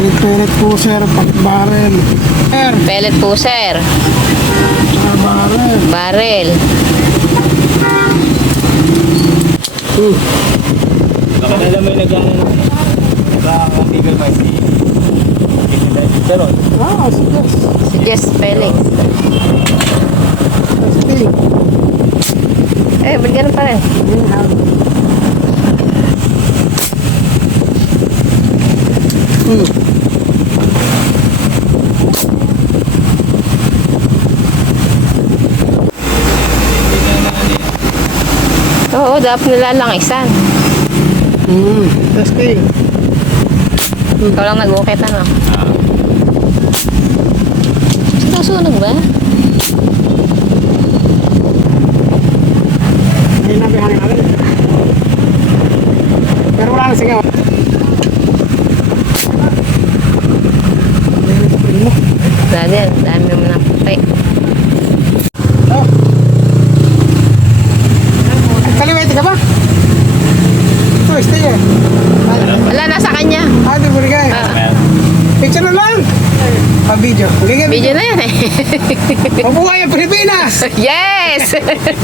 Pilit-pilit po, sir. Pag-barrel. Sir, Pellet po, sir. sa barrel. Barrel. Hmm. Baka na lang may nag-ano nag-amigal pa si Pero, Ah, sige. Si Jess Felix. Eh, ba't ganun pa rin? Hmm. Oo, dapat nilalangisan. Hmm. Testing. Ikaw lang nag-ukit, ano? Susunog ba? Ay, nabihan nga rin. Pero wala na singaw. Din. Dami naman ng puti. Oh. Kaliwete ka ba? Ito, stay eh. Wala, nasa kanya. Ah, di mo rigay. Ah, Picture na lang. Pa video. Okay, video na yan eh. Mabuhay ang Pilipinas! yes!